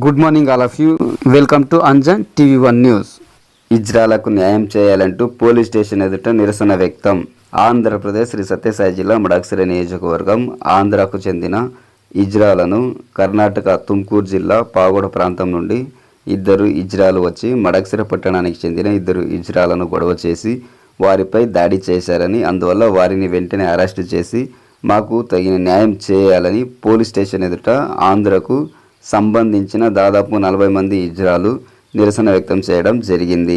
Good morning all of you. Welcome to Anjan టీవీ1 news. ఇజ్రాలకు న్యాయం చేయాలంటూ police station ఎదుట నిరసన వ్యక్తం. ఆంధ్రప్రదేశ్ శ్రీ సత్యసాయి జిల్లా మడకసిర నియోజకవర్గం ఆంధ్రాకు చెందిన ఇజ్రాలను కర్ణాటక తుమ్కూరు జిల్లా పాగోడ ప్రాంతం నుండి ఇద్దరు ఇజ్రాలు వచ్చి మడకసిర పట్టణానికి చెందిన ఇద్దరు ఇజ్రాలను గొడవ చేసి వారిపై దాడి చేశారని, అందువల్ల వారిని వెంటనే అరెస్టు చేసి మాకు తగిన న్యాయం చేయాలని పోలీస్ స్టేషన్ ఎదుట ఆంధ్రకు సంబంధించిన దాదాపు 40 మంది ఇజ్రాలు నిరసన వ్యక్తం చేయడం జరిగింది.